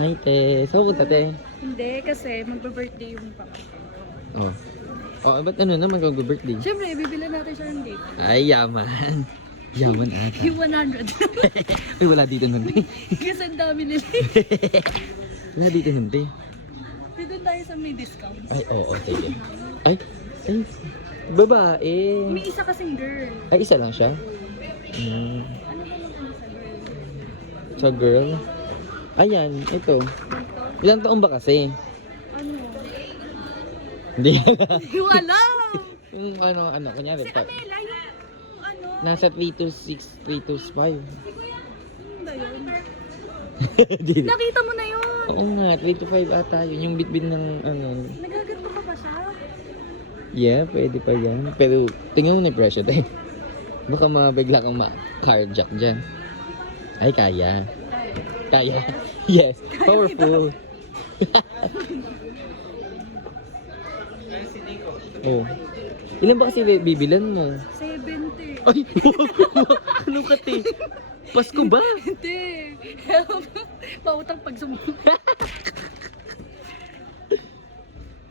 Hi, te. Saan punta, te? Hindi, kasi magbe-birthday yung pamangkin ko. Oh. Oh, ba't ano naman kung birthday? Siyempre, bibili natin siya ng date. Ay, yaman. Yaman ata. Yung 100. Ay, wala dito nun, te. kasi ang dami nila. Wala dito nun, te. Dito tayo sa may discount. Ay, oo, sige. Ay, ay, babae. May isa kasing girl. Ay, isa lang siya? Hmm. Ano ba ano sa girl? Sa girl? Ayan, ito. Ilang taon ba kasi? Ano? Hindi. Alam. yung ano, ano, kunyari, Si Amela, yung ano? nasa 3 to 6, 3 to 5. Ano ba yun? Hindi. Nakita mo na yun. Oo nga, 3 to 5 ata yun. Yung bitbit ng ano. Nagaganto ka pa siya? Yeah, pwede pa yan. Pero tingnan mo na yung presyo tayo. Baka mabigla kang ma-carjack dyan. Ay, kaya. Kaya. Yes. Powerful. oh. Ilan ba kasi bibilan mo? 70. Ay, ano ka te? Pasko ba? Hindi. Pautang pag sumunod.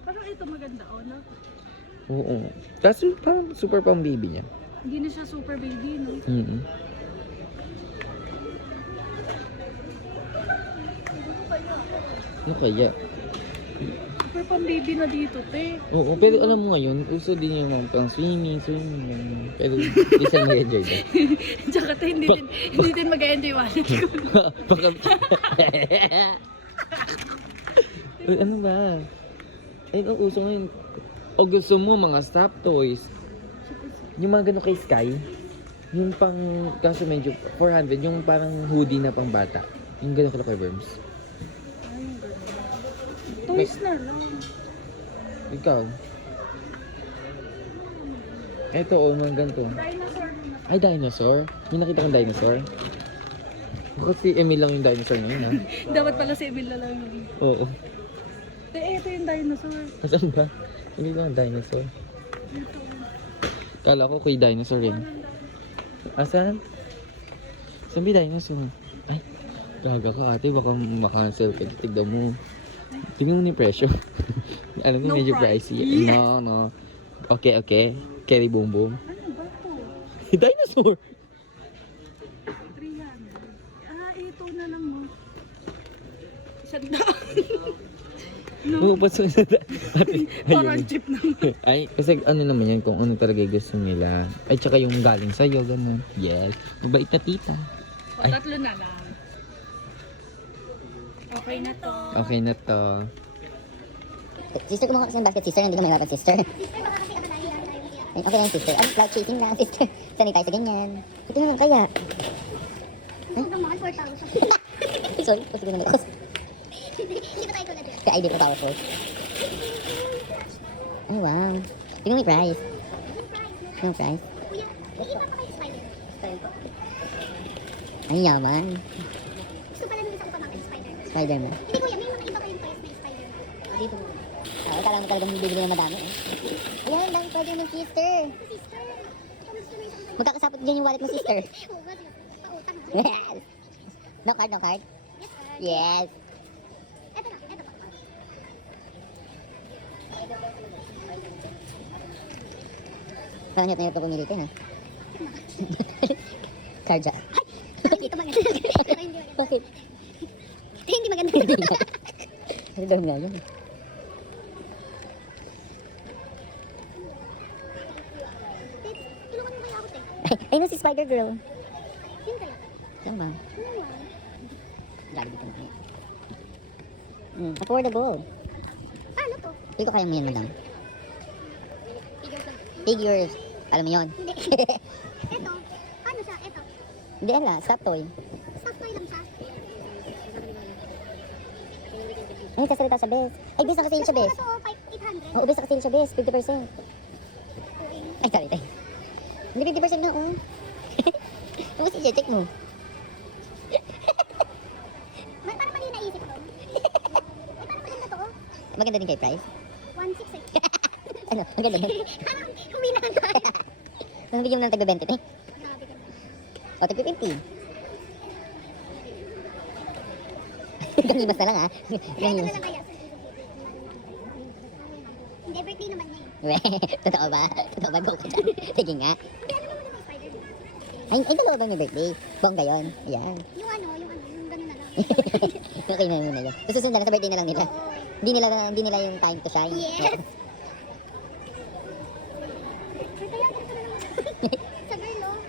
Parang ito maganda, oh, no? Oo. Kaso parang super pang baby niya. Hindi na siya super baby, no? Mm Ano kaya? Super pang baby na dito, te. Oo, pero alam mo ngayon, uso din yung mga pang swimming, swimming. Pero di siya nag-enjoy ba? Tsaka te, hindi din, hindi din mag-enjoy wallet ko. Baka... Uy, ano ba? Ay, ang uso ngayon. O gusto mo mga stop toys. Yung mga gano'n kay Sky. Yung pang, kaso medyo 400, yung parang hoodie na pang bata. Yung gano'n kala kay Worms. Toys na lang. Ikaw. Eto, oh, mga ganito. Dinosaur na Ay, dinosaur? May nakita kang dinosaur? Baka si Emil lang yung dinosaur ngayon, ha? Dapat pala si Emil na lang yun. Oo. Te, ito yung dinosaur. Nasaan ba? Hindi ko ang dinosaur. Ito. Kala ko kay dinosaur rin. Asan? Saan ba dinosaur? Ay, gaga ka ate. Baka makancel ka. Tignan mo. Tignan mo ni presyo. Alam mo, No medyo price. pricey. No, no. Okay, okay. Carry boom boom. Ano ba to? dinosaur! 300. Ah, ito na lang mo. Isang daan. No? pa sa. Parang cheap naman. Ay, kasi ano naman yan, kung ano talaga gusto nila. Ay, tsaka yung galing sa'yo, ganun. Yes. Mabait na tita. O, Ay. tatlo na lang. Okay na to. Okay na to. Sister, kumuha kasi ng basket, sister. Hindi ka mahirapan, sister. Ay, okay lang, sister. Ay, cloud chasing lang, sister. Sanitize sa ganyan. Ito na lang kaya. Ay? Ay, sorry. Kasi ko naman ako. Kaya ID pa powerful. Ay, wow. Tingnan mo yung price. No price. Ay, yaman. Gusto pala nung isa ko pamangkin, spider. Spider-Man. Hindi kuya, may mga iba kayong toys na spider. Dito. Ah, kala mo talagang bibili ng madami eh. Ayan, dami Spider-Man, sister. Sister, mo isang Magkakasapot dyan yung wallet mo, sister. Oo, yun. Pautang? Yes. No card, no card. Yes, sir. Yes. Eto na, eto po. Parang hirap na hirap ka pumili ito, ha? Dito maganda? Pero hindi maganda. Bakit? Ano daw nga yun? Ay, ayun si Spider-Girl. Yun kaya. Saan ba? Ano? Grabe dito na. Hmm, affordable. Paano to? Hindi ko kaya mo yan, madam. Figures. Alam mo yun. Hindi. Eto. Paano siya? Eto. Hindi, ala. Stuff toy lang siya. Ay, sasalita sa best. Ay, best nakasale siya, 5 800. Oo, best nakasale siya, best. 50%. Okay. Ay, sorry, tay. Hindi 50% na, oh. Tapos i-check mo. Ma- Parang mali naisip ko. Eh, parang maganda to. oh. Maganda din kay price. 1.6 eh. Ano, maganda din. Parang huwi na tayo. Nung bigyan mo ng tagbe 20, tay. O, tagbe 50. Nangimas na lang ah. Lang kaya. Hindi, birthday naman niya eh. Weh, totoo ba? Totoo ba? Go ka dyan. Sige nga. Ay, ay dalawa ba may birthday? Bongga yun. Ayan. Yung ano, yung ano, yung gano'n na lang. okay na yun na yun. Susundan na sa birthday na lang nila. Oo. Hindi nila, hindi nila yung time to shine. Yes. Sa girl, oh.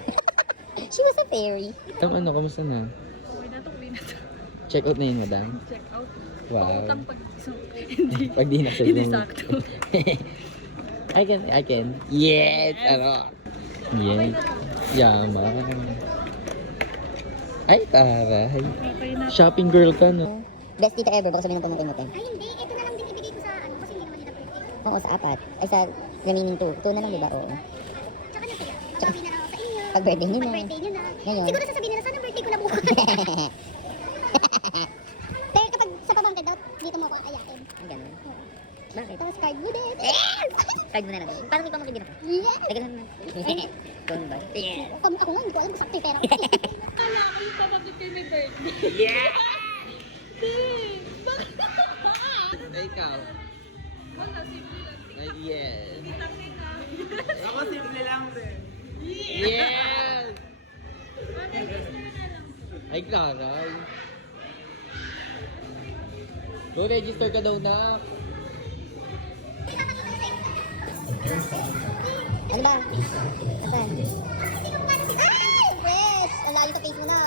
She was a fairy. Ang ano, kamusta na to, clean na to. Check out na yun, madam. Check out. Wow. Pautang pag so, hindi. Pag di na Hindi sakto. I can, I can. Yes! Ano? Yes. Yaman. Ay, taray. Shopping girl ka, no? Best tita ever. Baka sabihin ng te. Ay, hindi. Ito na lang din ibigay ko sa ano, kasi hindi naman nila birthday. Oo, sa apat. Ay, sa remaining two. Two na lang, di ba? Oo. Tsaka na kaya, babawi na lang ako sa inyo. Pag birthday niyo Pag na. birthday niyo na. Ngayon. Siguro sasabihin nila, sana birthday ko na bukas. Pero kapag sa pamangkin daw, dito mo ako ayain. Ang ganun. Bakit? Tapos card mo din. Tag mo na lang. Parang may pamangkin din ako. Yes! Tagal lang na. Kung ba? Yeah. Kung ako nga, hindi ko alam kung sakto yung pera ko. Kaya ako yung pamangkin ko may birthday. Yeah! Bakit? Ay, ikaw. Wala, simple lang. Ay, yes. Ako simple lang din. Yes! Mo na lang? Ay, taray. Go register ka daw na. Ano ba? Asan? Ay! Fresh! Ang layo sa face mo na.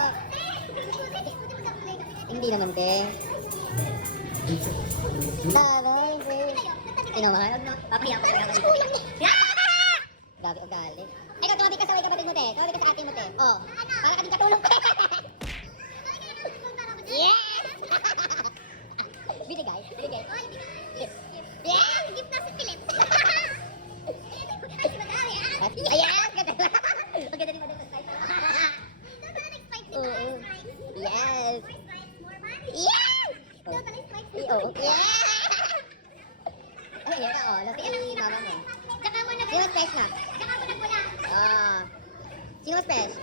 Hindi naman, te. Taray, fresh. No? Papahiya ko talaga. Grabe, ugali. Ay, ikaw, tumabi ka sa way kapatid mo, te. Tumabi ka sa ate mo, te. Oh. Para ka din katulong ko. Yeah! Ano yan ka, oh. Last Yan ang si mama mo. Tsaka mo nag- mas fresh na? Tsaka mo. Ah. Sino mas fresh?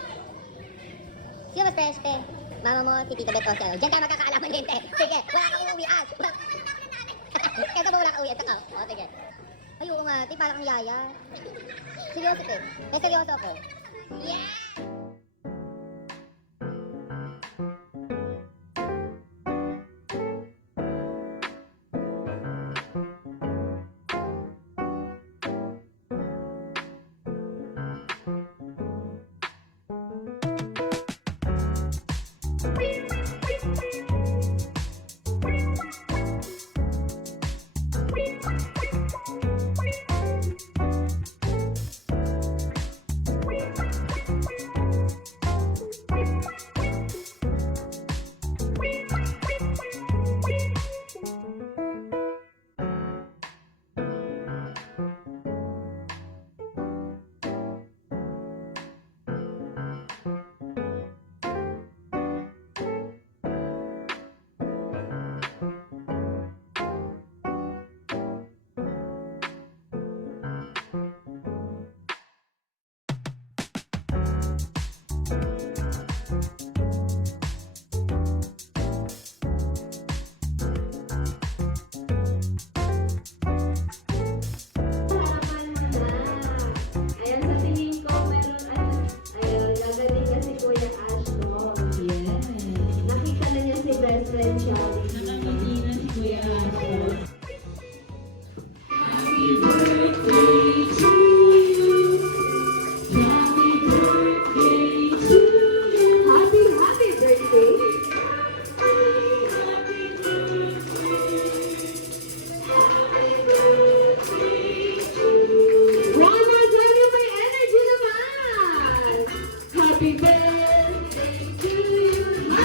Sino mas fresh, te? Mama mo, si Tita Beto, siya. Diyan tayo magkakaalaman din, te. Sige, wala kang uuwian. Kaya ba wala kang uuwian? Taka. O, sige. Ay, oo nga, te. Parang yaya. Seryoso, te. Eh, seryoso ako. Yeah! Ayan,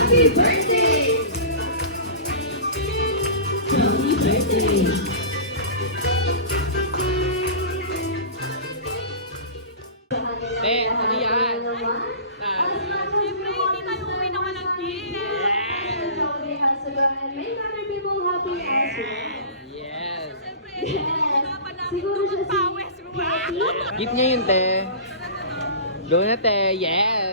Happy birthday! Happy birthday! Te, ano yan? Siyempre, hindi tayo uwi na walang. May other people happy as well. Yes. Siguro siya si. Wow! Gift niya yun, te. Go na, te. Yes.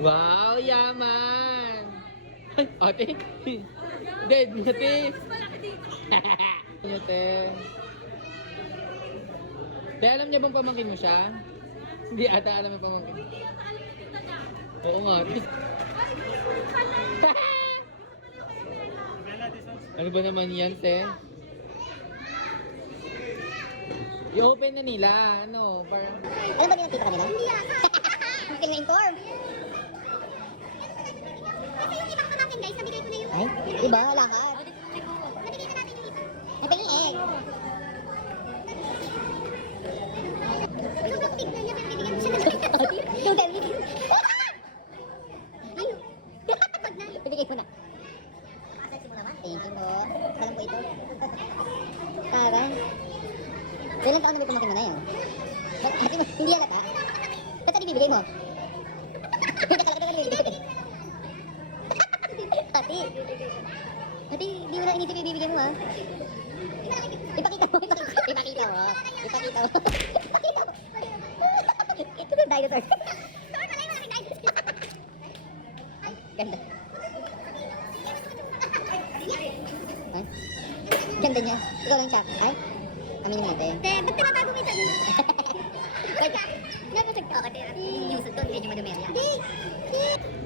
Wow, yaman! Ate, dead, ate. Ate. Te, alam niya bang pamangkin mo siya? Hindi ata alam yung pamangkin. Oo nga. ate. ano ba naman yan, te? I-open na nila, ano, parang... Alam ba din ang tita kanina? Hindi yata. Hindi na inform. Kasi yung iba ko natin guys, nabigay ko na yung... Ay, iba, lakad. Nabigay na natin yung. May pingin egg. Sobrang big na niya, pero bibigyan ko siya ng... Dami. Ayun. Pag na. Ibigay ko na. Thank you po. Salam po ito. Tara. Ilang taon na may pamangkin mo na yun? Ba't hindi yan ata? Ba't ate bibigay mo? Nakalaki na bibigay ko. Ate. Ate, di mo na inisip yung bibigay mo ha? Ipakita mo, ipakita mo. Ipakita mo. Ipakita mo. Ito na dinosaur. Ganda. Ay, ganda niya. Ikaw lang siya. Ay, aminin mo natin. Te, ba't tinatago ito? Wait, napasag ka. Kasi yung doon, medyo madumerya. Di.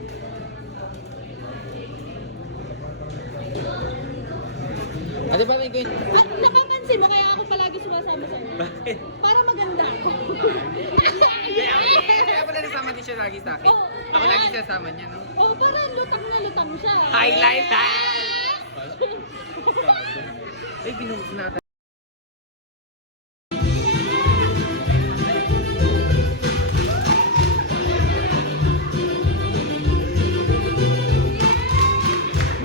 Ate, parang ikaw yung... At napapansin mo, kaya ako palagi sumasama sa inyo. Bakit? Para maganda ako. Kaya pala nasama din siya lagi sa akin. Oo. Ako lagi siya sama niya, no? oh, para lutang na lutang siya. Highlight! Ay, binuhos natin.